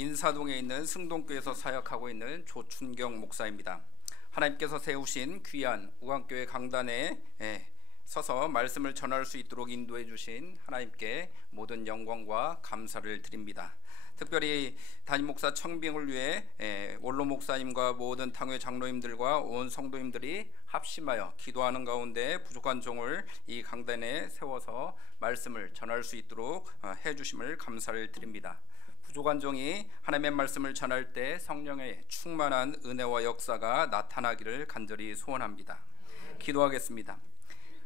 인사동에 있는 승동교회에서 사역하고 있는 조춘경 목사입니다. 하나님께서 세우신 귀한 우강교회 강단에 서서 말씀을 전할 수 있도록 인도해 주신 하나님께 모든 영광과 감사를 드립니다. 특별히 담임 목사 청빙을 위해 원로 목사님과 모든 당회 장로님들과 온 성도님들이 합심하여 기도하는 가운데 부족한 종을 이 강단에 세워서 말씀을 전할 수 있도록 해주심을 감사를 드립니다. 부족한 종이 하나님의 말씀을 전할 때 성령의 충만한 은혜와 역사가 나타나기를 간절히 소원합니다. 기도하겠습니다.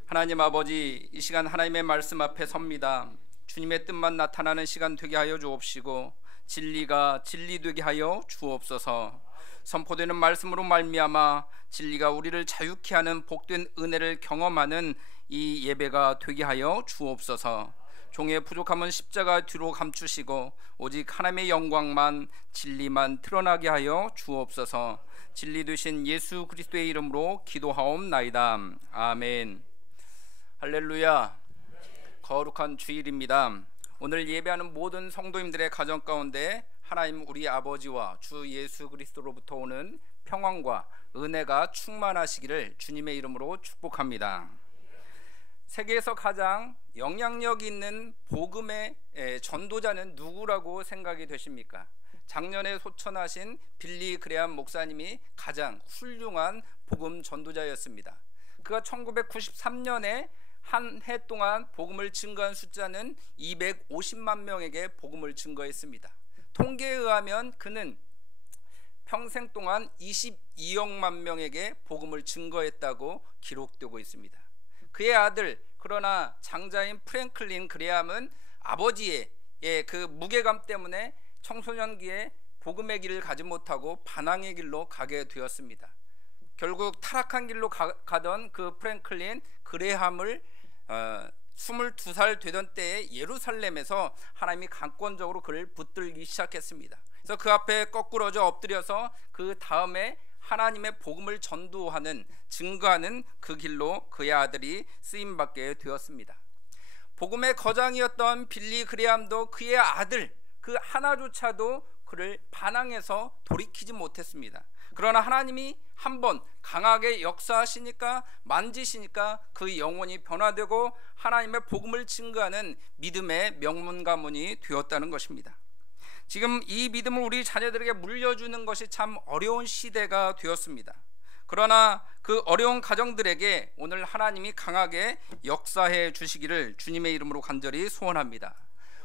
하나님 아버지, 이 시간 하나님의 말씀 앞에 섭니다. 주님의 뜻만 나타나는 시간 되게 하여 주옵시고 진리가 진리 되게 하여 주옵소서. 선포되는 말씀으로 말미암아 진리가 우리를 자유케 하는 복된 은혜를 경험하는 이 예배가 되게 하여 주옵소서. 종의 부족함은 십자가 뒤로 감추시고 오직 하나님의 영광만 진리만 드러나게 하여 주옵소서. 진리 되신 예수 그리스도의 이름으로 기도하옵나이다. 아멘. 할렐루야. 거룩한 주일입니다. 오늘 예배하는 모든 성도님들의 가정 가운데 하나님 우리 아버지와 주 예수 그리스도로부터 오는 평안과 은혜가 충만하시기를 주님의 이름으로 축복합니다. 세계에서 가장 영향력 있는 복음의 전도자는 누구라고 생각이 되십니까? 작년에 소천하신 빌리 그레함 목사님이 가장 훌륭한 복음 전도자였습니다. 그가 1993년에 한 해 동안 복음을 증거한 숫자는 250만 명에게 복음을 증거했습니다. 통계에 의하면 그는 평생 동안 22억만 명에게 복음을 증거했다고 기록되고 있습니다. 그의 아들, 그러나 장자인 프랭클린 그레함은 아버지의 그 무게감 때문에 청소년기에 복음의 길을 가지 못하고 반항의 길로 가게 되었습니다. 결국 타락한 길로 가던 그 프랭클린 그레함을 22살 되던 때에 예루살렘에서 하나님이 강권적으로 그를 붙들기 시작했습니다. 그래서 그 앞에 거꾸러져 엎드려서 그 다음에 하나님의 복음을 전도하는, 증거하는 그 길로 그의 아들이 쓰임받게 되었습니다. 복음의 거장이었던 빌리 그레함도 그의 아들 그 하나조차도 그를 반항해서 돌이키지 못했습니다. 그러나 하나님이 한번 강하게 역사하시니까, 만지시니까 그 영혼이 변화되고 하나님의 복음을 증거하는 믿음의 명문 가문이 되었다는 것입니다. 지금 이 믿음을 우리 자녀들에게 물려주는 것이 참 어려운 시대가 되었습니다. 그러나 그 어려운 가정들에게 오늘 하나님이 강하게 역사해 주시기를 주님의 이름으로 간절히 소원합니다.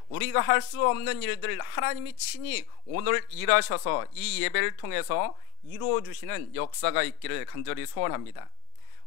우리가 할 수 없는 일들 하나님이 친히 오늘 일하셔서 이 예배를 통해서 이루어 주시는 역사가 있기를 간절히 소원합니다.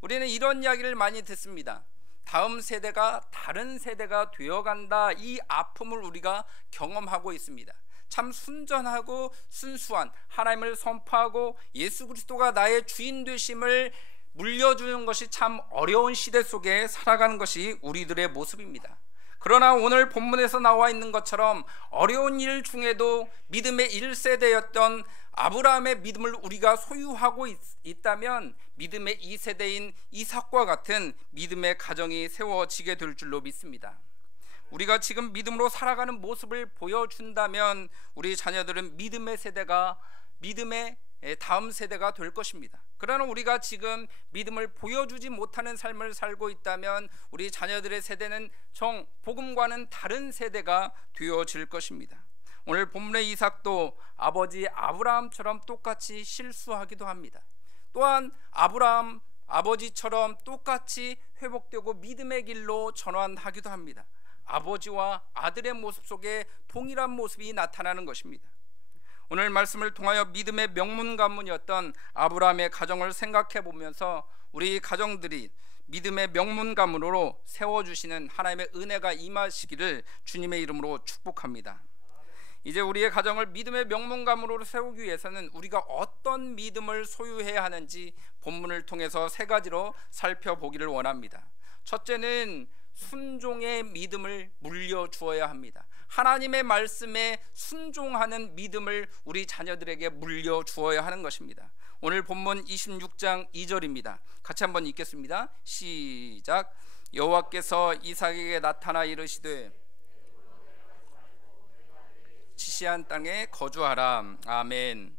우리는 이런 이야기를 많이 듣습니다. 다음 세대가 다른 세대가 되어간다. 이 아픔을 우리가 경험하고 있습니다. 참 순전하고 순수한 하나님을 선포하고 예수 그리스도가 나의 주인 되심을 물려주는 것이 참 어려운 시대 속에 살아가는 것이 우리들의 모습입니다. 그러나 오늘 본문에서 나와 있는 것처럼 어려운 일 중에도 믿음의 1세대였던 아브라함의 믿음을 우리가 소유하고 있다면 믿음의 2세대인 이삭과 같은 믿음의 가정이 세워지게 될 줄로 믿습니다. 우리가 지금 믿음으로 살아가는 모습을 보여준다면 우리 자녀들은 믿음의 세대가, 믿음의 다음 세대가 될 것입니다. 그러나 우리가 지금 믿음을 보여주지 못하는 삶을 살고 있다면 우리 자녀들의 세대는 복음과는 다른 세대가 되어질 것입니다. 오늘 본문의 이삭도 아버지 아브라함처럼 똑같이 실수하기도 합니다. 또한 아브라함 아버지처럼 똑같이 회복되고 믿음의 길로 전환하기도 합니다. 아버지와 아들의 모습 속에 동일한 모습이 나타나는 것입니다. 오늘 말씀을 통하여 믿음의 명문 가문이었던 아브라함의 가정을 생각해 보면서 우리 가정들이 믿음의 명문 가문으로 세워주시는 하나님의 은혜가 임하시기를 주님의 이름으로 축복합니다. 이제 우리의 가정을 믿음의 명문 가문으로 세우기 위해서는 우리가 어떤 믿음을 소유해야 하는지 본문을 통해서 세 가지로 살펴보기를 원합니다. 첫째는 순종의 믿음을 물려주어야 합니다. 하나님의 말씀에 순종하는 믿음을 우리 자녀들에게 물려주어야 하는 것입니다. 오늘 본문 26장 2절입니다. 같이 한번 읽겠습니다. 시작. 여호와께서 이삭에게 나타나 이르시되 지시한 땅에 거주하라. 아멘.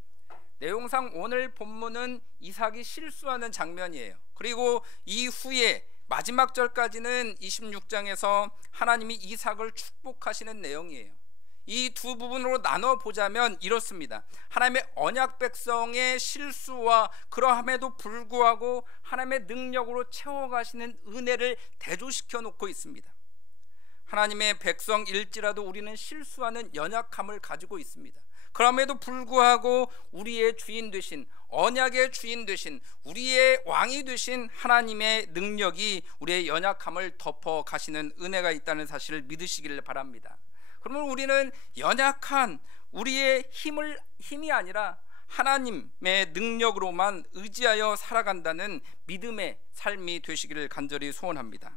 내용상 오늘 본문은 이삭이 실수하는 장면이에요. 그리고 이후에 마지막 절까지는 26장에서 하나님이 이삭을 축복하시는 내용이에요. 이 두 부분으로 나눠 보자면 이렇습니다. 하나님의 언약 백성의 실수와 그러함에도 불구하고 하나님의 능력으로 채워가시는 은혜를 대조시켜 놓고 있습니다. 하나님의 백성일지라도 우리는 실수하는 연약함을 가지고 있습니다. 그럼에도 불구하고 우리의 주인 되신, 언약의 주인 되신, 우리의 왕이 되신 하나님의 능력이 우리의 연약함을 덮어 가시는 은혜가 있다는 사실을 믿으시기를 바랍니다. 그러면 우리는 연약한 우리의 힘이 아니라 하나님의 능력으로만 의지하여 살아간다는 믿음의 삶이 되시기를 간절히 소원합니다.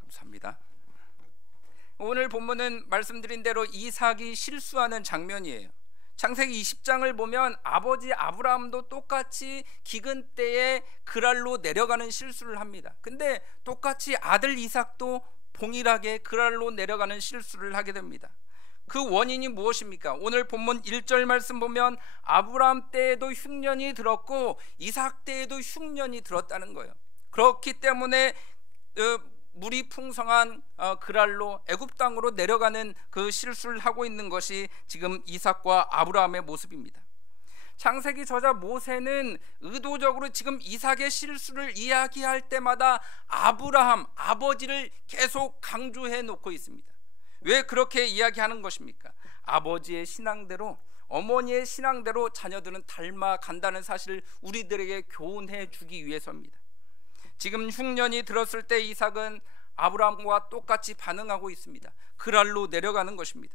감사합니다. 오늘 본문은 말씀드린 대로 이삭이 실수하는 장면이에요. 창세기 20장을 보면 아버지 아브라함도 똑같이 기근 때에 그랄로 내려가는 실수를 합니다. 근데 똑같이 아들 이삭도 동일하게 그랄로 내려가는 실수를 하게 됩니다. 그 원인이 무엇입니까? 오늘 본문 1절 말씀 보면 아브라함 때에도 흉년이 들었고 이삭 때에도 흉년이 들었다는 거예요. 그렇기 때문에 물이 풍성한 그랄로 애굽 땅으로 내려가는 그 실수를 하고 있는 것이 지금 이삭과 아브라함의 모습입니다. 창세기 저자 모세는 의도적으로 지금 이삭의 실수를 이야기할 때마다 아브라함 아버지를 계속 강조해 놓고 있습니다. 왜 그렇게 이야기하는 것입니까? 아버지의 신앙대로, 어머니의 신앙대로 자녀들은 닮아간다는 사실을 우리들에게 교훈해 주기 위해서입니다. 지금 흉년이 들었을 때 이삭은 아브라함과 똑같이 반응하고 있습니다. 그랄로 내려가는 것입니다.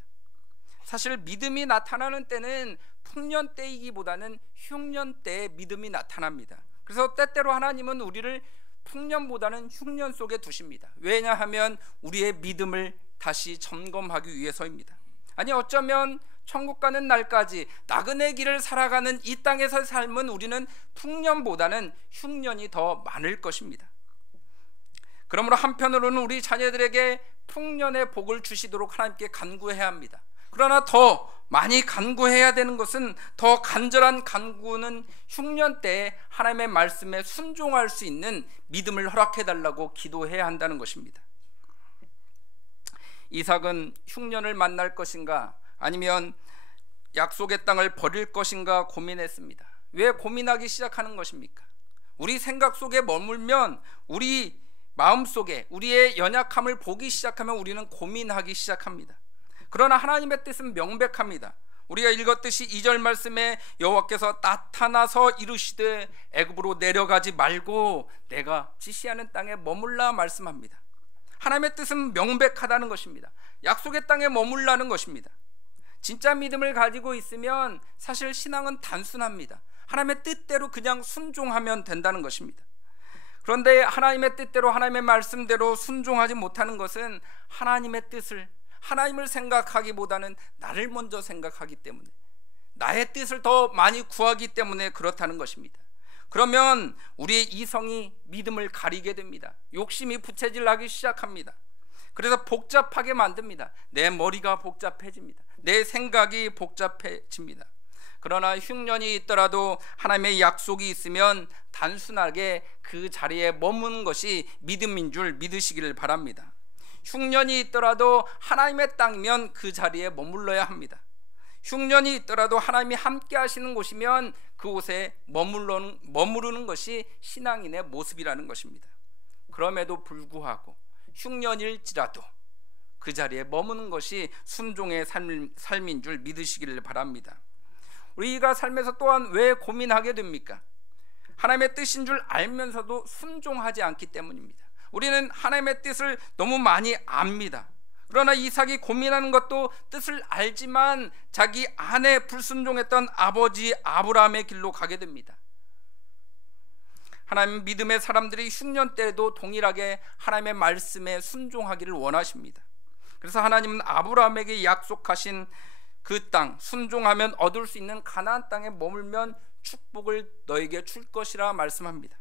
사실 믿음이 나타나는 때는 풍년 때이기보다는 흉년 때에 믿음이 나타납니다. 그래서 때때로 하나님은 우리를 풍년보다는 흉년 속에 두십니다. 왜냐하면 우리의 믿음을 다시 점검하기 위해서입니다. 아니 어쩌면 천국 가는 날까지 나그네 길을 살아가는 이 땅에서의 삶은 우리는 풍년보다는 흉년이 더 많을 것입니다. 그러므로 한편으로는 우리 자녀들에게 풍년의 복을 주시도록 하나님께 간구해야 합니다. 그러나 더 많이 간구해야 되는 것은, 더 간절한 간구는 흉년 때에 하나님의 말씀에 순종할 수 있는 믿음을 허락해달라고 기도해야 한다는 것입니다. 이삭은 흉년을 만날 것인가 아니면 약속의 땅을 버릴 것인가 고민했습니다. 왜 고민하기 시작하는 것입니까? 우리 생각 속에 머물면, 우리 마음 속에 우리의 연약함을 보기 시작하면 우리는 고민하기 시작합니다. 그러나 하나님의 뜻은 명백합니다. 우리가 읽었듯이 2절 말씀에 여호와께서 나타나서 이르시되 애굽으로 내려가지 말고 내가 지시하는 땅에 머물라 말씀합니다. 하나님의 뜻은 명백하다는 것입니다. 약속의 땅에 머물라는 것입니다. 진짜 믿음을 가지고 있으면 사실 신앙은 단순합니다. 하나님의 뜻대로 그냥 순종하면 된다는 것입니다. 그런데 하나님의 뜻대로, 하나님의 말씀대로 순종하지 못하는 것은 하나님의 뜻을, 하나님을 생각하기보다는 나를 먼저 생각하기 때문에, 나의 뜻을 더 많이 구하기 때문에 그렇다는 것입니다. 그러면 우리의 이성이 믿음을 가리게 됩니다. 욕심이 부채질하기 시작합니다. 그래서 복잡하게 만듭니다. 내 머리가 복잡해집니다. 내 생각이 복잡해집니다. 그러나 흉년이 있더라도 하나님의 약속이 있으면 단순하게 그 자리에 머무는 것이 믿음인 줄 믿으시기를 바랍니다. 흉년이 있더라도 하나님의 땅이면 그 자리에 머물러야 합니다. 흉년이 있더라도 하나님이 함께 하시는 곳이면 그곳에 머무르는 것이 신앙인의 모습이라는 것입니다. 그럼에도 불구하고 흉년일지라도 그 자리에 머무는 것이 순종의 삶인 줄 믿으시기를 바랍니다. 우리가 삶에서 또한 왜 고민하게 됩니까? 하나님의 뜻인 줄 알면서도 순종하지 않기 때문입니다. 우리는 하나님의 뜻을 너무 많이 압니다. 그러나 이삭이 고민하는 것도 뜻을 알지만 자기 아내 불순종했던 아버지 아브라함의 길로 가게 됩니다. 하나님 믿음의 사람들이 흉년 때에도 동일하게 하나님의 말씀에 순종하기를 원하십니다. 그래서 하나님은 아브라함에게 약속하신 그 땅, 순종하면 얻을 수 있는 가나안 땅에 머물면 축복을 너에게 줄 것이라 말씀합니다.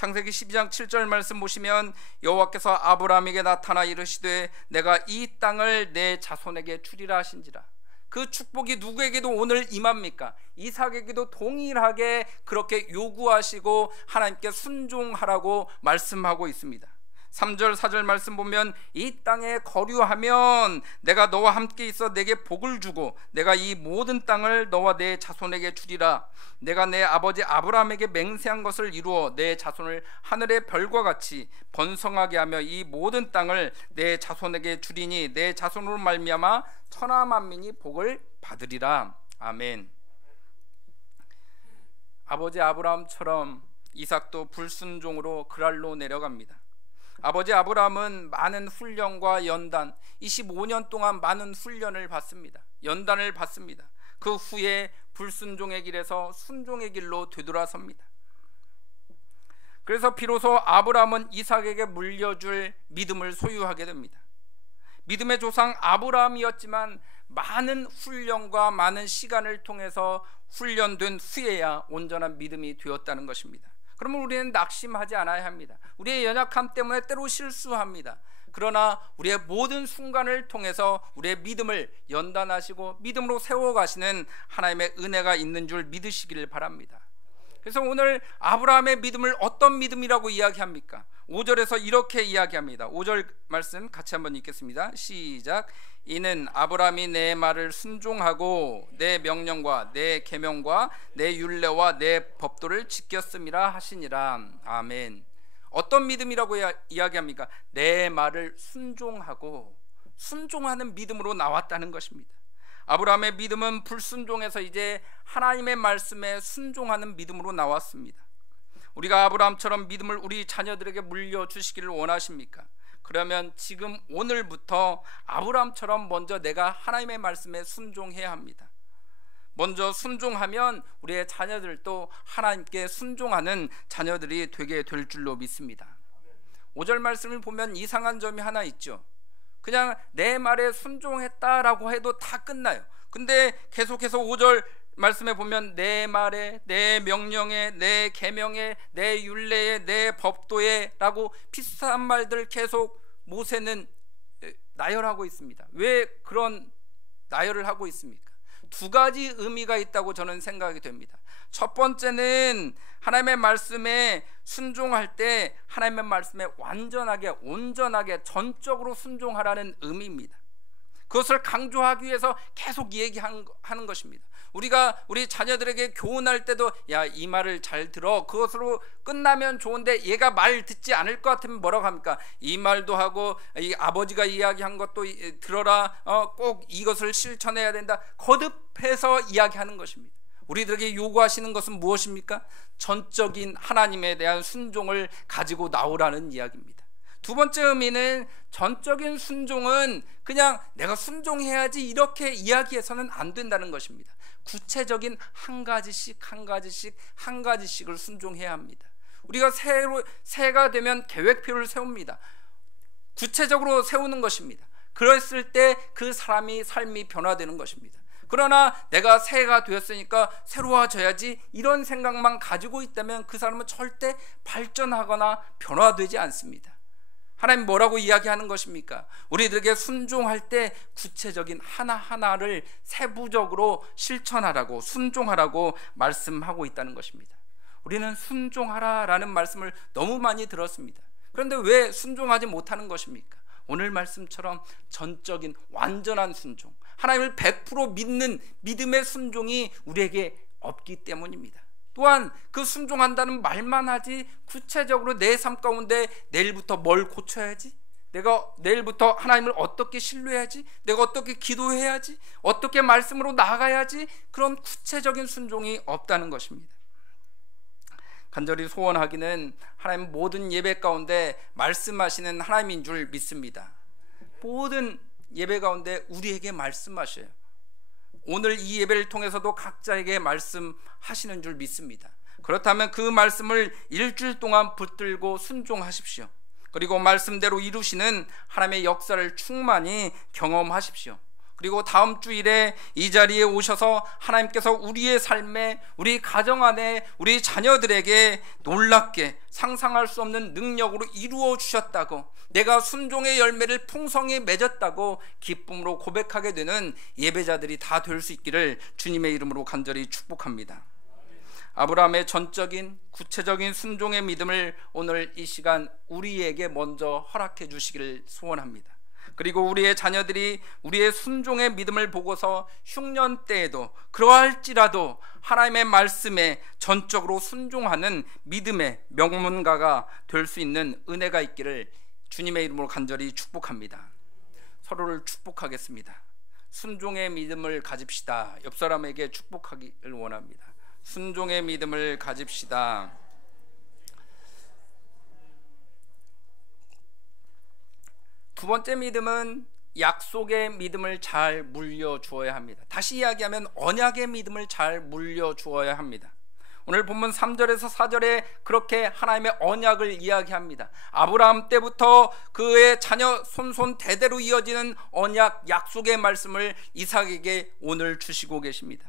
창세기 12장 7절 말씀 보시면 여호와께서 아브라함에게 나타나 이르시되 내가 이 땅을 내 자손에게 주리라 하신지라. 그 축복이 누구에게도 오늘 임합니까? 이삭에게도 동일하게 그렇게 요구하시고 하나님께 순종하라고 말씀하고 있습니다. 3절 4절 말씀 보면 이 땅에 거류하면 내가 너와 함께 있어 내게 복을 주고 내가 이 모든 땅을 너와 내 자손에게 주리라. 내가 내 아버지 아브라함에게 맹세한 것을 이루어 내 자손을 하늘의 별과 같이 번성하게 하며 이 모든 땅을 내 자손에게 주리니 내 자손으로 말미암아 천하 만민이 복을 받으리라. 아멘. 아버지 아브라함처럼 이삭도 불순종으로 그랄로 내려갑니다. 아버지 아브라함은 많은 훈련과 연단, 25년 동안 많은 훈련을 받습니다. 연단을 받습니다. 그 후에 불순종의 길에서 순종의 길로 되돌아섭니다. 그래서 비로소 아브라함은 이삭에게 물려줄 믿음을 소유하게 됩니다. 믿음의 조상 아브라함이었지만 많은 훈련과 많은 시간을 통해서 훈련된 후에야 온전한 믿음이 되었다는 것입니다. 그러면 우리는 낙심하지 않아야 합니다. 우리의 연약함 때문에 때로 실수합니다. 그러나 우리의 모든 순간을 통해서 우리의 믿음을 연단하시고 믿음으로 세워가시는 하나님의 은혜가 있는 줄 믿으시기를 바랍니다. 그래서 오늘 아브라함의 믿음을 어떤 믿음이라고 이야기합니까? 5절에서 이렇게 이야기합니다. 5절 말씀 같이 한번 읽겠습니다. 시작. 이는 아브라함이 내 말을 순종하고 내 명령과 내 계명과 내 율례와 내 법도를 지켰음이라 하시니라. 아멘. 어떤 믿음이라고 이야기합니까? 내 말을 순종하고 순종하는 믿음으로 나왔다는 것입니다. 아브라함의 믿음은 불순종에서 이제 하나님의 말씀에 순종하는 믿음으로 나왔습니다. 우리가 아브라함처럼 믿음을 우리 자녀들에게 물려주시기를 원하십니까? 그러면 지금 오늘부터 아브라함처럼 먼저 내가 하나님의 말씀에 순종해야 합니다. 먼저 순종하면 우리의 자녀들도 하나님께 순종하는 자녀들이 되게 될 줄로 믿습니다. 5절 말씀을 보면 이상한 점이 하나 있죠. 그냥 내 말에 순종했다라고 해도 다 끝나요. 근데 계속해서 5절 말씀에 보면 내 말에, 내 명령에, 내 계명에, 내 율례에, 내 법도에 라고 비슷한 말들 계속 모세는 나열하고 있습니다. 왜 그런 나열을 하고 있습니까? 두 가지 의미가 있다고 저는 생각이 됩니다. 첫 번째는 하나님의 말씀에 순종할 때 하나님의 말씀에 완전하게, 온전하게, 전적으로 순종하라는 의미입니다. 그것을 강조하기 위해서 계속 얘기하는 것입니다. 우리가 우리 자녀들에게 교훈할 때도 야, 이 말을 잘 들어. 그것으로 끝나면 좋은데 얘가 말 듣지 않을 것 같으면 뭐라고 합니까? 이 말도 하고 이 아버지가 이야기한 것도 들어라. 꼭 이것을 실천해야 된다. 거듭해서 이야기하는 것입니다. 우리들에게 요구하시는 것은 무엇입니까? 전적인 하나님에 대한 순종을 가지고 나오라는 이야기입니다. 두 번째 의미는 전적인 순종은 그냥 내가 순종해야지 이렇게 이야기해서는 안 된다는 것입니다. 구체적인 한 가지씩을 순종해야 합니다. 우리가 새해가 되면 계획표를 세웁니다. 구체적으로 세우는 것입니다. 그랬을 때 그 사람이 삶이 변화되는 것입니다. 그러나 내가 새해가 되었으니까 새로워져야지 이런 생각만 가지고 있다면 그 사람은 절대 발전하거나 변화되지 않습니다. 하나님 뭐라고 이야기하는 것입니까? 우리들에게 순종할 때 구체적인 하나하나를 세부적으로 실천하라고, 순종하라고 말씀하고 있다는 것입니다. 우리는 순종하라라는 말씀을 너무 많이 들었습니다. 그런데 왜 순종하지 못하는 것입니까? 오늘 말씀처럼 전적인 완전한 순종, 하나님을 100% 믿는 믿음의 순종이 우리에게 없기 때문입니다. 또한 그 순종한다는 말만 하지 구체적으로 내 삶 가운데 내일부터 뭘 고쳐야지, 내가 내일부터 하나님을 어떻게 신뢰해야지, 내가 어떻게 기도해야지, 어떻게 말씀으로 나아가야지, 그런 구체적인 순종이 없다는 것입니다. 간절히 소원하기는 하나님 모든 예배 가운데 말씀하시는 하나님인 줄 믿습니다. 모든 예배 가운데 우리에게 말씀하셔요. 오늘 이 예배를 통해서도 각자에게 말씀하시는 줄 믿습니다. 그렇다면 그 말씀을 일주일 동안 붙들고 순종하십시오. 그리고 말씀대로 이루시는 하나님의 역사를 충만히 경험하십시오. 그리고 다음 주일에 이 자리에 오셔서 하나님께서 우리의 삶에, 우리 가정 안에, 우리 자녀들에게 놀랍게 상상할 수 없는 능력으로 이루어 주셨다고, 내가 순종의 열매를 풍성히 맺었다고 기쁨으로 고백하게 되는 예배자들이 다 될 수 있기를 주님의 이름으로 간절히 축복합니다. 아브라함의 전적인 구체적인 순종의 믿음을 오늘 이 시간 우리에게 먼저 허락해 주시기를 소원합니다. 그리고 우리의 자녀들이 우리의 순종의 믿음을 보고서 흉년 때에도 그러할지라도 하나님의 말씀에 전적으로 순종하는 믿음의 명문가가 될 수 있는 은혜가 있기를 주님의 이름으로 간절히 축복합니다. 서로를 축복하겠습니다. 순종의 믿음을 가집시다. 옆 사람에게 축복하기를 원합니다. 순종의 믿음을 가집시다. 두 번째 믿음은 약속의 믿음을 잘 물려주어야 합니다. 다시 이야기하면 언약의 믿음을 잘 물려주어야 합니다. 오늘 본문 3절에서 4절에 그렇게 하나님의 언약을 이야기합니다. 아브라함 때부터 그의 자녀 손손 대대로 이어지는 언약, 약속의 말씀을 이삭에게 오늘 주시고 계십니다.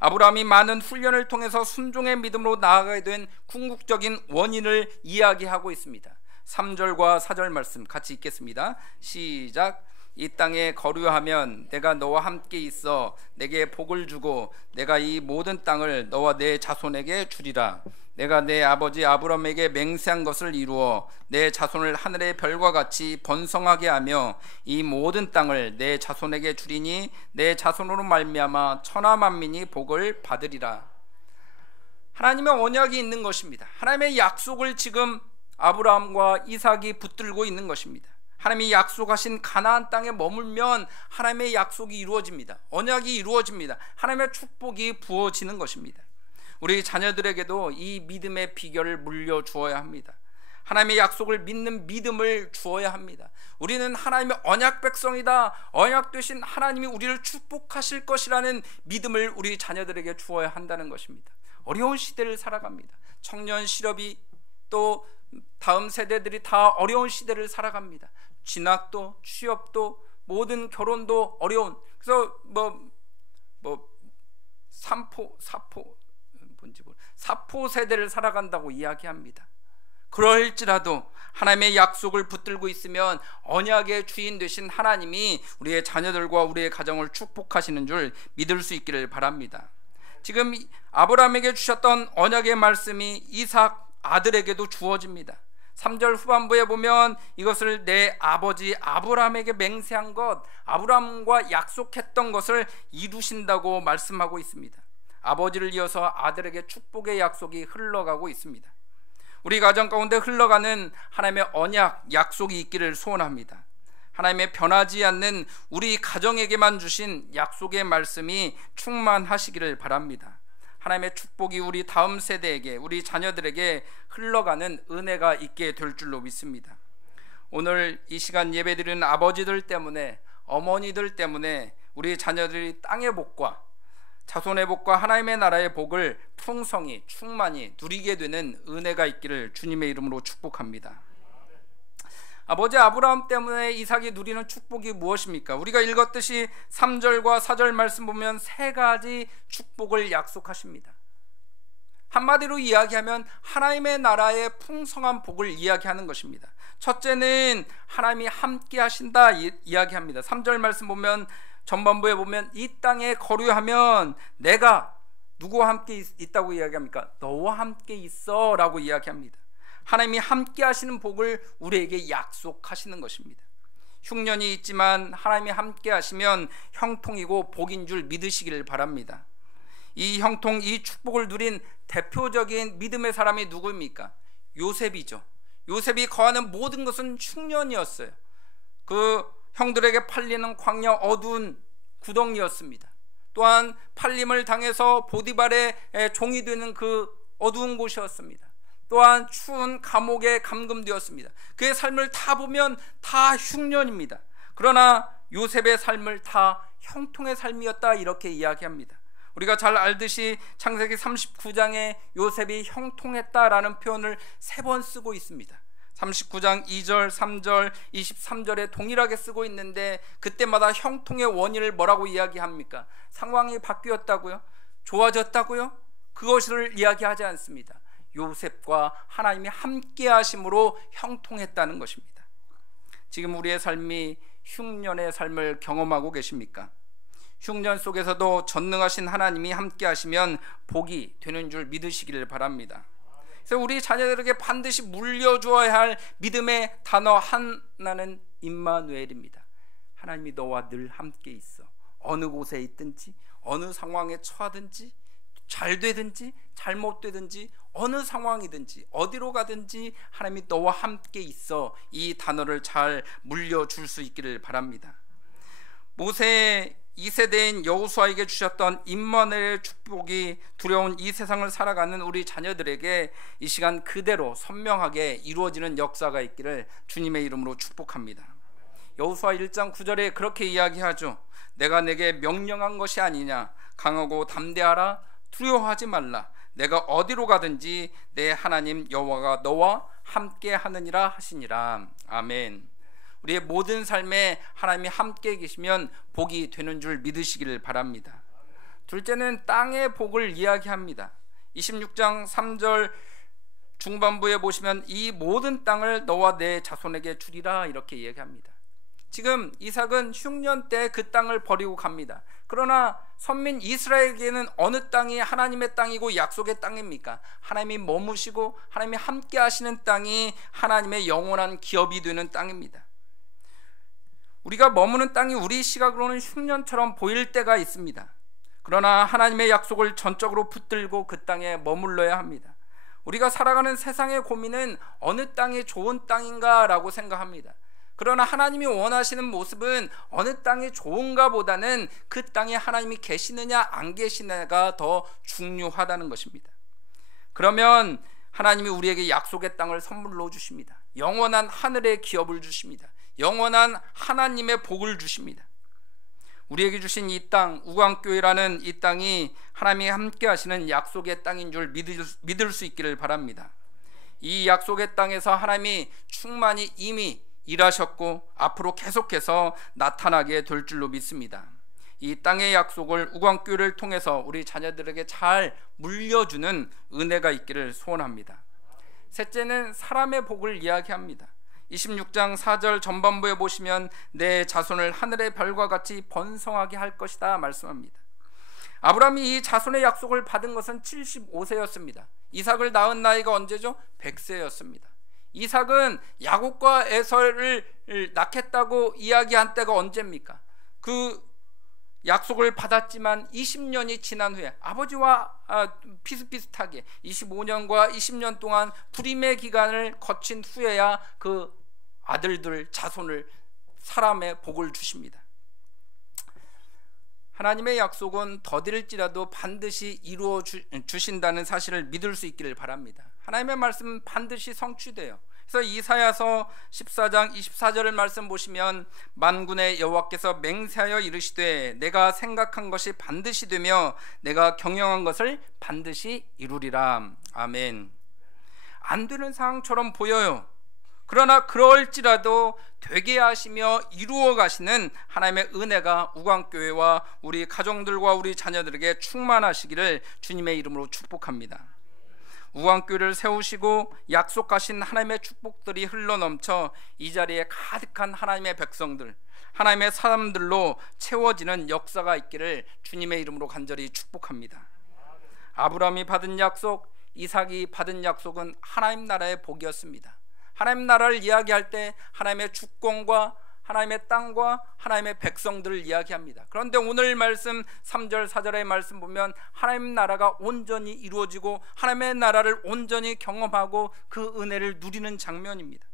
아브라함이 많은 훈련을 통해서 순종의 믿음으로 나아가게 된 궁극적인 원인을 이야기하고 있습니다. 3절과 4절 말씀 같이 읽겠습니다. 시작. 이 땅에 거류하면 내가 너와 함께 있어 내게 복을 주고 내가 이 모든 땅을 너와 내 자손에게 주리라. 내가 내 아버지 아브라함에게 맹세한 것을 이루어 내 자손을 하늘의 별과 같이 번성하게 하며 이 모든 땅을 내 자손에게 주리니 내 자손으로 말미암아 천하 만민이 복을 받으리라. 하나님의 언약이 있는 것입니다. 하나님의 약속을 지금 아브라함과 이삭이 붙들고 있는 것입니다. 하나님이 약속하신 가나안 땅에 머물면 하나님의 약속이 이루어집니다. 언약이 이루어집니다. 하나님의 축복이 부어지는 것입니다. 우리 자녀들에게도 이 믿음의 비결을 물려주어야 합니다. 하나님의 약속을 믿는 믿음을 주어야 합니다. 우리는 하나님의 언약 백성이다. 언약 되신 하나님이 우리를 축복하실 것이라는 믿음을 우리 자녀들에게 주어야 한다는 것입니다. 어려운 시대를 살아갑니다. 청년 실업이, 또 다음 세대들이 다 어려운 시대를 살아갑니다. 진학도, 취업도, 모든 결혼도 어려운, 그래서 사포 세대를 살아간다고 이야기합니다. 그럴지라도 하나님의 약속을 붙들고 있으면 언약의 주인 되신 하나님이 우리의 자녀들과 우리의 가정을 축복하시는 줄 믿을 수 있기를 바랍니다. 지금 아브라함에게 주셨던 언약의 말씀이 이삭 아들에게도 주어집니다. 3절 후반부에 보면 이것을 내 아버지 아브라함에게 맹세한 것, 아브라함과 약속했던 것을 이루신다고 말씀하고 있습니다. 아버지를 이어서 아들에게 축복의 약속이 흘러가고 있습니다. 우리 가정 가운데 흘러가는 하나님의 언약, 약속이 있기를 소원합니다. 하나님의 변하지 않는 우리 가정에게만 주신 약속의 말씀이 충만하시기를 바랍니다. 하나님의 축복이 우리 다음 세대에게, 우리 자녀들에게 흘러가는 은혜가 있게 될 줄로 믿습니다. 오늘 이 시간 예배드리는 아버지들 때문에, 어머니들 때문에 우리 자녀들이 땅의 복과 자손의 복과 하나님의 나라의 복을 풍성히 충만히 누리게 되는 은혜가 있기를 주님의 이름으로 축복합니다. 아버지 아브라함 때문에 이삭이 누리는 축복이 무엇입니까? 우리가 읽었듯이 3절과 4절 말씀 보면 세 가지 축복을 약속하십니다. 한마디로 이야기하면 하나님의 나라의 풍성한 복을 이야기하는 것입니다. 첫째는 하나님이 함께 하신다 이야기합니다. 3절 말씀 보면, 전반부에 보면 이 땅에 거류하면 내가 누구와 함께 있다고 이야기합니까? 너와 함께 있어 라고 이야기합니다. 하나님이 함께 하시는 복을 우리에게 약속하시는 것입니다. 흉년이 있지만 하나님이 함께 하시면 형통이고 복인 줄 믿으시기를 바랍니다. 이 형통, 이 축복을 누린 대표적인 믿음의 사람이 누구입니까? 요셉이죠. 요셉이 거하는 모든 것은 흉년이었어요. 그 형들에게 팔리는 광야 어두운 구덩이였습니다. 또한 팔림을 당해서 보디발의 종이 되는 그 어두운 곳이었습니다. 또한 추운 감옥에 감금되었습니다. 그의 삶을 다 보면 다 흉년입니다. 그러나 요셉의 삶을 다 형통의 삶이었다 이렇게 이야기합니다. 우리가 잘 알듯이 창세기 39장에 요셉이 형통했다라는 표현을 3번 쓰고 있습니다. 39장 2절, 3절, 23절에 동일하게 쓰고 있는데 그때마다 형통의 원인을 뭐라고 이야기합니까? 상황이 바뀌었다고요? 좋아졌다고요? 그것을 이야기하지 않습니다. 요셉과 하나님이 함께 하심으로 형통했다는 것입니다. 지금 우리의 삶이 흉년의 삶을 경험하고 계십니까? 흉년 속에서도 전능하신 하나님이 함께 하시면 복이 되는 줄 믿으시기를 바랍니다. 그래서 우리 자녀들에게 반드시 물려주어야 할 믿음의 단어 하나는 임마누엘입니다. 하나님이 너와 늘 함께 있어. 어느 곳에 있든지 어느 상황에 처하든지 잘 되든지 잘못되든지 어느 상황이든지 어디로 가든지 하나님이 너와 함께 있어. 이 단어를 잘 물려줄 수 있기를 바랍니다. 모세 2세대인 여호수아에게 주셨던 임마누엘의 축복이 두려운 이 세상을 살아가는 우리 자녀들에게 이 시간 그대로 선명하게 이루어지는 역사가 있기를 주님의 이름으로 축복합니다. 여호수아 1장 9절에 그렇게 이야기하죠. 내가 내게 명령한 것이 아니냐. 강하고 담대하라. 두려워하지 말라. 내가 어디로 가든지 내 하나님 여호와가 너와 함께 하느니라 하시니라. 아멘. 우리의 모든 삶에 하나님이 함께 계시면 복이 되는 줄 믿으시기를 바랍니다. 둘째는 땅의 복을 이야기합니다. 26장 3절 중반부에 보시면 이 모든 땅을 너와 내 자손에게 주리라 이렇게 이야기합니다. 지금 이삭은 흉년 때 그 땅을 버리고 갑니다. 그러나 선민 이스라엘에게는 어느 땅이 하나님의 땅이고 약속의 땅입니까? 하나님이 머무시고 하나님이 함께 하시는 땅이 하나님의 영원한 기업이 되는 땅입니다. 우리가 머무는 땅이 우리 시각으로는 흉년처럼 보일 때가 있습니다. 그러나 하나님의 약속을 전적으로 붙들고 그 땅에 머물러야 합니다. 우리가 살아가는 세상의 고민은 어느 땅이 좋은 땅인가 라고 생각합니다. 그러나 하나님이 원하시는 모습은 어느 땅이 좋은가 보다는 그 땅에 하나님이 계시느냐 안 계시느냐가 더 중요하다는 것입니다. 그러면 하나님이 우리에게 약속의 땅을 선물로 주십니다. 영원한 하늘의 기업을 주십니다. 영원한 하나님의 복을 주십니다. 우리에게 주신 이 땅, 우광교회라는 이 땅이 하나님이 함께 하시는 약속의 땅인 줄 믿을 수 있기를 바랍니다. 이 약속의 땅에서 하나님이 충만히 이미 일하셨고 앞으로 계속해서 나타나게 될 줄로 믿습니다. 이 땅의 약속을 우광교회를 통해서 우리 자녀들에게 잘 물려주는 은혜가 있기를 소원합니다. 셋째는 사람의 복을 이야기합니다. 26장 4절 전반부에 보시면 내 자손을 하늘의 별과 같이 번성하게 할 것이다 말씀합니다. 아브라함이 이 자손의 약속을 받은 것은 75세였습니다. 이삭을 낳은 나이가 언제죠? 100세였습니다. 이삭은 야곱과 에서를 낳겠다고 이야기한 때가 언제입니까? 그 약속을 받았지만 20년이 지난 후에 아버지와 비슷비슷하게 25년과 20년 동안 불임의 기간을 거친 후에야 그 아들들 자손을 사람의 복을 주십니다. 하나님의 약속은 더딜지라도 반드시 이루어 주신다는 사실을 믿을 수 있기를 바랍니다. 하나님의 말씀은 반드시 성취돼요. 그래서 이사야서 14장 24절을 말씀 보시면 만군의 여호와께서 맹세하여 이르시되 내가 생각한 것이 반드시 되며 내가 경영한 것을 반드시 이루리라. 아멘. 안 되는 상황처럼 보여요. 그러나 그럴지라도 되게 하시며 이루어 가시는 하나님의 은혜가 우광교회와 우리 가정들과 우리 자녀들에게 충만하시기를 주님의 이름으로 축복합니다. 우광교회를 세우시고 약속하신 하나님의 축복들이 흘러넘쳐 이 자리에 가득한 하나님의 백성들, 하나님의 사람들로 채워지는 역사가 있기를 주님의 이름으로 간절히 축복합니다. 아브라함이 받은 약속, 이삭이 받은 약속은 하나님 나라의 복이었습니다. 하나님 나라를 이야기할 때 하나님의 주권과 하나님의 땅과 하나님의 백성들을 이야기합니다. 그런데 오늘 말씀 3절 4절의 말씀 보면 하나님 나라가 온전히 이루어지고 하나님의 나라를 온전히 경험하고 그 은혜를 누리는 장면입니다.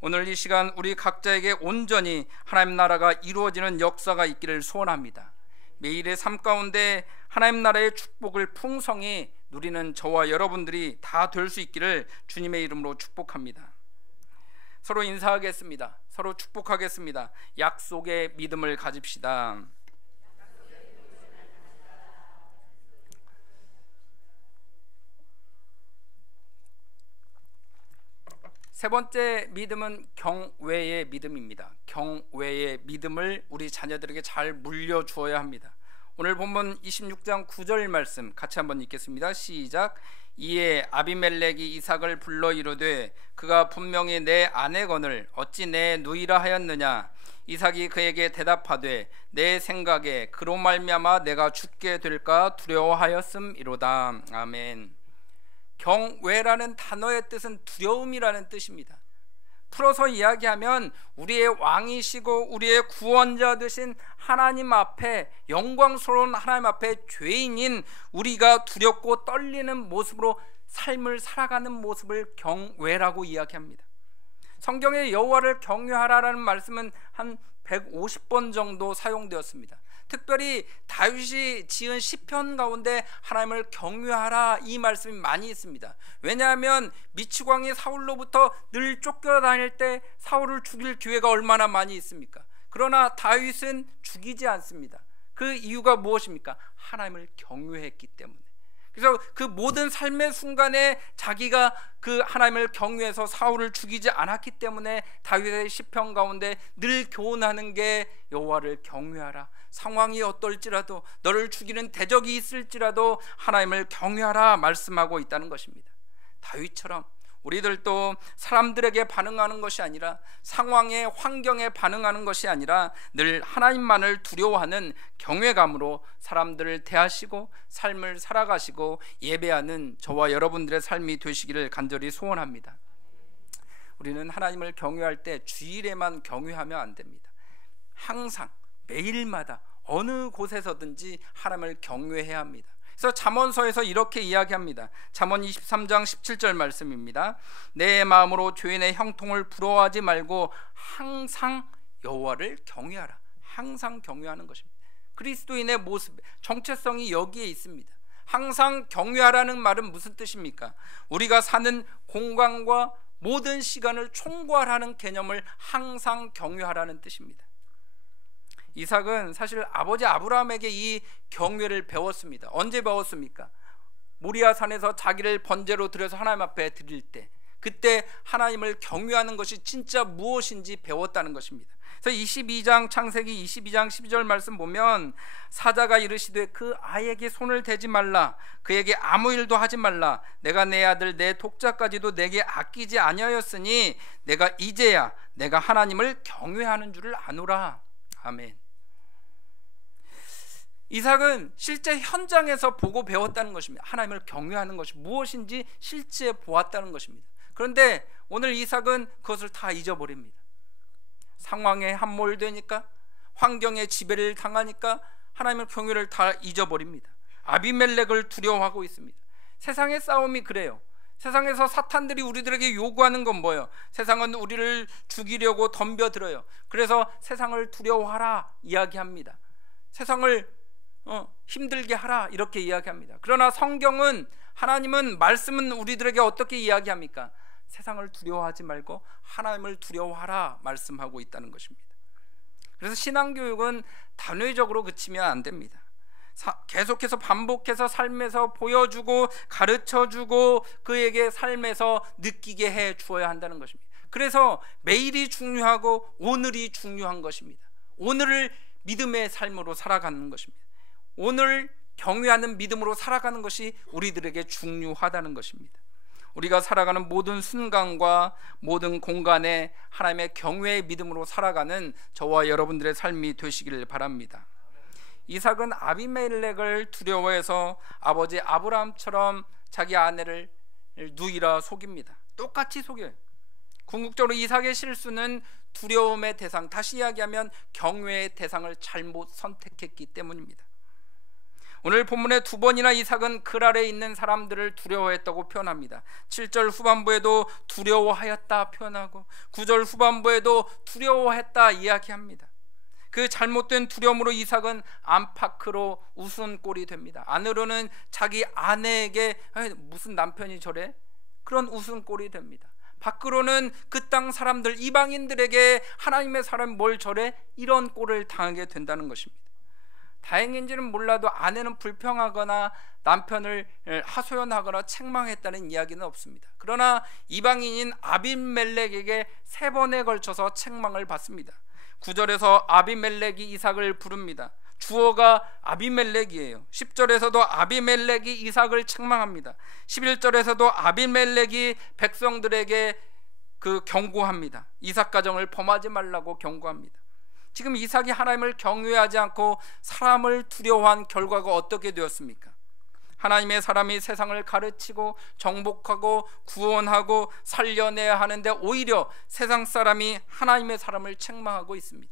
오늘 이 시간 우리 각자에게 온전히 하나님 나라가 이루어지는 역사가 있기를 소원합니다. 매일의 삶 가운데 하나님 나라의 축복을 풍성히 누리는 저와 여러분들이 다 될 수 있기를 주님의 이름으로 축복합니다. 서로 인사하겠습니다. 서로 축복하겠습니다. 약속의 믿음을 가집시다. 세 번째 믿음은 경외의 믿음입니다. 경외의 믿음을 우리 자녀들에게 잘 물려주어야 합니다. 오늘 본문 26장 9절 말씀 같이 한번 읽겠습니다. 시작. 이에 아비멜렉이 이삭을 불러 이르되 그가 분명히 내 아내거늘 어찌 내 누이라 하였느냐. 이삭이 그에게 대답하되 내 생각에 그로 말미암아 내가 죽게 될까 두려워하였음이로다. 아멘. 경외라는 단어의 뜻은 두려움이라는 뜻입니다. 풀어서 이야기하면 우리의 왕이시고 우리의 구원자 되신 하나님 앞에, 영광스러운 하나님 앞에 죄인인 우리가 두렵고 떨리는 모습으로 삶을 살아가는 모습을 경외라고 이야기합니다. 성경에 여호와를 경외하라라는 말씀은 한 150번 정도 사용되었습니다. 특별히 다윗이 지은 시편 가운데 하나님을 경외하라 이 말씀이 많이 있습니다. 왜냐하면 미치광이 사울로부터 늘 쫓겨다닐 때 사울을 죽일 기회가 얼마나 많이 있습니까? 그러나 다윗은 죽이지 않습니다. 그 이유가 무엇입니까? 하나님을 경외했기 때문에. 그래서 그 모든 삶의 순간에 자기가 그 하나님을 경외해서 사울을 죽이지 않았기 때문에 다윗의 시편 가운데 늘 교훈하는 게 여호와를 경외하라. 상황이 어떨지라도, 너를 죽이는 대적이 있을지라도 하나님을 경외하라 말씀하고 있다는 것입니다. 다윗처럼 우리들도 사람들에게 반응하는 것이 아니라, 상황에, 환경에 반응하는 것이 아니라 늘 하나님만을 두려워하는 경외감으로 사람들을 대하시고 삶을 살아가시고 예배하는 저와 여러분들의 삶이 되시기를 간절히 소원합니다. 우리는 하나님을 경외할 때 주일에만 경외하면 안 됩니다. 항상 매일마다 어느 곳에서든지 하나님을 경외해야 합니다. 그래서 잠언서에서 이렇게 이야기합니다. 잠언 23장 17절 말씀입니다. 내 마음으로 죄인의 형통을 부러워하지 말고 항상 여호와를 경외하라. 항상 경외하는 것입니다. 그리스도인의 모습, 정체성이 여기에 있습니다. 항상 경외하라는 말은 무슨 뜻입니까? 우리가 사는 공간과 모든 시간을 총괄하는 개념을 항상 경외하라는 뜻입니다. 이삭은 사실 아버지 아브라함에게 이 경외를 배웠습니다. 언제 배웠습니까? 모리아 산에서 자기를 번제로 드려서 하나님 앞에 드릴 때, 그때 하나님을 경외하는 것이 진짜 무엇인지 배웠다는 것입니다. 그래서 22장 창세기 22장 12절 말씀 보면 사자가 이르시되 그 아이에게 손을 대지 말라, 그에게 아무 일도 하지 말라, 내가 내 아들 내 독자까지도 내게 아끼지 아니하였으니 내가 이제야 내가 하나님을 경외하는 줄을 아노라. 아멘. 이삭은 실제 현장에서 보고 배웠다는 것입니다. 하나님을 경외하는 것이 무엇인지 실제 보았다는 것입니다. 그런데 오늘 이삭은 그것을 다 잊어버립니다. 상황에 함몰되니까, 환경에 지배를 당하니까 하나님의 경외를 다 잊어버립니다. 아비멜렉을 두려워하고 있습니다. 세상의 싸움이 그래요. 세상에서 사탄들이 우리들에게 요구하는 건 뭐예요? 세상은 우리를 죽이려고 덤벼들어요. 그래서 세상을 두려워하라 이야기합니다. 세상을 힘들게 하라 이렇게 이야기합니다. 그러나 성경은, 하나님은, 말씀은 우리들에게 어떻게 이야기합니까? 세상을 두려워하지 말고 하나님을 두려워하라 말씀하고 있다는 것입니다. 그래서 신앙교육은 단회적으로 그치면 안 됩니다. 계속해서 반복해서 삶에서 보여주고 가르쳐주고 그에게 삶에서 느끼게 해 주어야 한다는 것입니다. 그래서 매일이 중요하고 오늘이 중요한 것입니다. 오늘을 믿음의 삶으로 살아가는 것입니다. 오늘 경외하는 믿음으로 살아가는 것이 우리들에게 중요하다는 것입니다. 우리가 살아가는 모든 순간과 모든 공간에 하나님의 경외의 믿음으로 살아가는 저와 여러분들의 삶이 되시기를 바랍니다. 이삭은 아비멜렉을 두려워해서 아버지 아브라함처럼 자기 아내를 누이라 속입니다. 똑같이 속여요. 궁극적으로 이삭의 실수는 두려움의 대상, 다시 이야기하면 경외의 대상을 잘못 선택했기 때문입니다. 오늘 본문에 두 번이나 이삭은 글 아래에 있는 사람들을 두려워했다고 표현합니다. 7절 후반부에도 두려워하였다 표현하고 9절 후반부에도 두려워했다 이야기합니다. 그 잘못된 두려움으로 이삭은 안팎으로 우스운 꼴이 됩니다. 안으로는 자기 아내에게 무슨 남편이 저래? 그런 우스운 꼴이 됩니다. 밖으로는 그 땅 사람들, 이방인들에게 하나님의 사람이 뭘 저래? 이런 꼴을 당하게 된다는 것입니다. 다행인지는 몰라도 아내는 불평하거나 남편을 하소연하거나 책망했다는 이야기는 없습니다. 그러나 이방인인 아비멜렉에게 3번에 걸쳐서 책망을 받습니다. 9절에서 아비멜렉이 이삭을 부릅니다. 주어가 아비멜렉이에요. 10절에서도 아비멜렉이 이삭을 책망합니다. 11절에서도 아비멜렉이 백성들에게 경고합니다. 이삭 가정을 범하지 말라고 경고합니다. 지금 이삭이 하나님을 경외하지 않고 사람을 두려워한 결과가 어떻게 되었습니까? 하나님의 사람이 세상을 가르치고 정복하고 구원하고 살려내야 하는데 오히려 세상 사람이 하나님의 사람을 책망하고 있습니다.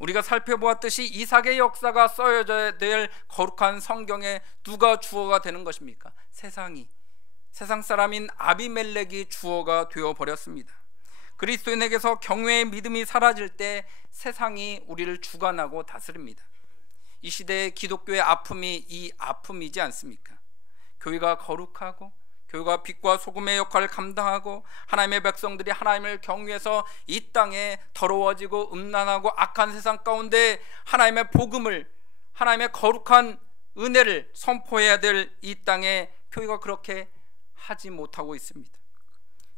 우리가 살펴보았듯이 이삭의 역사가 써여져야 될 거룩한 성경에 누가 주어가 되는 것입니까? 세상 사람인 아비멜렉이 주어가 되어버렸습니다. 그리스도인에게서 경외의 믿음이 사라질 때 세상이 우리를 주관하고 다스립니다. 이 시대의 기독교의 아픔이 이 아픔이지 않습니까? 교회가 거룩하고 교회가 빛과 소금의 역할을 감당하고 하나님의 백성들이 하나님을 경외해서 이 땅에 더러워지고 음란하고 악한 세상 가운데 하나님의 복음을, 하나님의 거룩한 은혜를 선포해야 될 이 땅에 교회가 그렇게 하지 못하고 있습니다.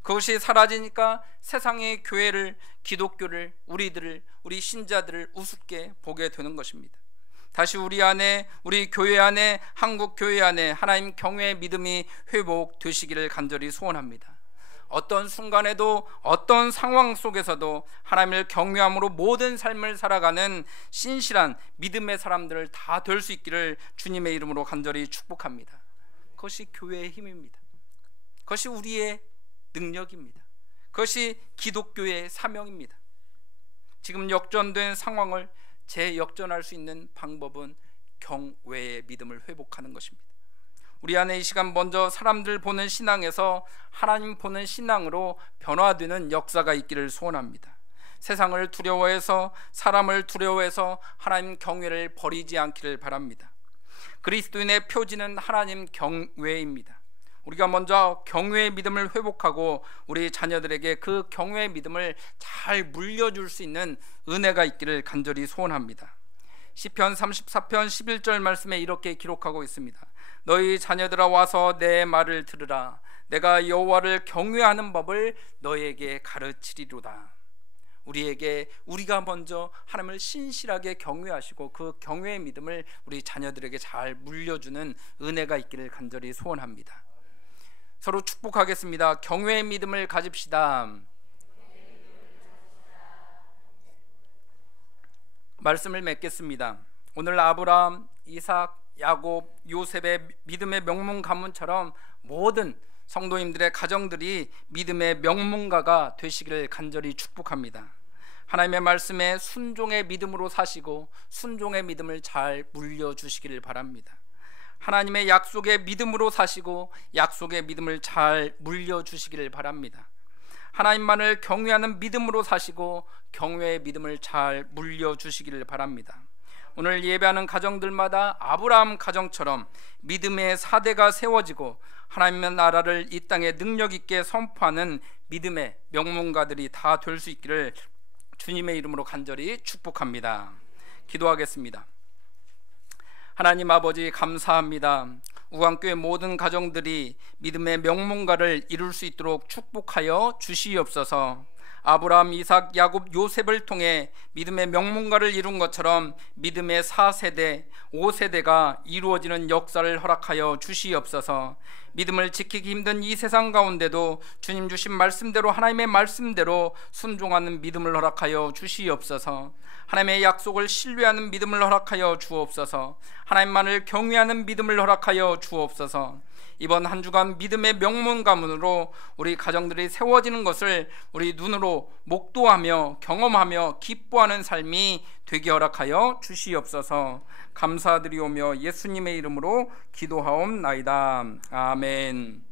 그것이 사라지니까 세상의 교회를, 기독교를, 우리 신자들을 우습게 보게 되는 것입니다. 다시 우리 안에, 우리 교회 안에, 한국 교회 안에 하나님 경외의 믿음이 회복되시기를 간절히 소원합니다. 어떤 순간에도 어떤 상황 속에서도 하나님을 경외함으로 모든 삶을 살아가는 신실한 믿음의 사람들을 다 될 수 있기를 주님의 이름으로 간절히 축복합니다. 그것이 교회의 힘입니다. 그것이 우리의 능력입니다. 그것이 기독교의 사명입니다. 지금 역전된 상황을 재역전할 수 있는 방법은 경외의 믿음을 회복하는 것입니다. 우리 안에 이 시간 먼저 사람들 보는 신앙에서 하나님 보는 신앙으로 변화되는 역사가 있기를 소원합니다. 세상을 두려워해서, 사람을 두려워해서 하나님 경외를 버리지 않기를 바랍니다. 그리스도인의 표지는 하나님 경외입니다. 우리가 먼저 경외의 믿음을 회복하고 우리 자녀들에게 그 경외의 믿음을 잘 물려줄 수 있는 은혜가 있기를 간절히 소원합니다. 시편 34편 11절 말씀에 이렇게 기록하고 있습니다. 너희 자녀들아 와서 내 말을 들으라. 내가 여호와를 경외하는 법을 너희에게 가르치리로다. 우리가 먼저 하나님을 신실하게 경외하시고 그 경외의 믿음을 우리 자녀들에게 잘 물려주는 은혜가 있기를 간절히 소원합니다. 서로 축복하겠습니다. 경외의 믿음을 가집시다. 말씀을 맺겠습니다. 오늘 아브라함, 이삭, 야곱, 요셉의 믿음의 명문 가문처럼 모든 성도님들의 가정들이 믿음의 명문가가 되시기를 간절히 축복합니다. 하나님의 말씀에 순종의 믿음으로 사시고 순종의 믿음을 잘 물려주시기를 바랍니다. 하나님의 약속의 믿음으로 사시고 약속의 믿음을 잘 물려주시기를 바랍니다. 하나님만을 경외하는 믿음으로 사시고 경외의 믿음을 잘 물려주시기를 바랍니다. 오늘 예배하는 가정들마다 아브라함 가정처럼 믿음의 사대가 세워지고 하나님의 나라를 이 땅에 능력 있게 선포하는 믿음의 명문가들이 다 될 수 있기를 주님의 이름으로 간절히 축복합니다. 기도하겠습니다. 하나님 아버지 감사합니다. 우광교회 모든 가정들이 믿음의 명문가를 이룰 수 있도록 축복하여 주시옵소서. 아브라함, 이삭, 야곱, 요셉을 통해 믿음의 명문가를 이룬 것처럼 믿음의 4세대, 5세대가 이루어지는 역사를 허락하여 주시옵소서. 믿음을 지키기 힘든 이 세상 가운데도 주님 주신 말씀대로, 하나님의 말씀대로 순종하는 믿음을 허락하여 주시옵소서. 하나님의 약속을 신뢰하는 믿음을 허락하여 주옵소서. 하나님만을 경외하는 믿음을 허락하여 주옵소서. 이번 한 주간 믿음의 명문 가문으로 우리 가정들이 세워지는 것을 우리 눈으로 목도하며 경험하며 기뻐하는 삶이 되게 허락하여 주시옵소서. 감사드리오며 예수님의 이름으로 기도하옵나이다. 아멘.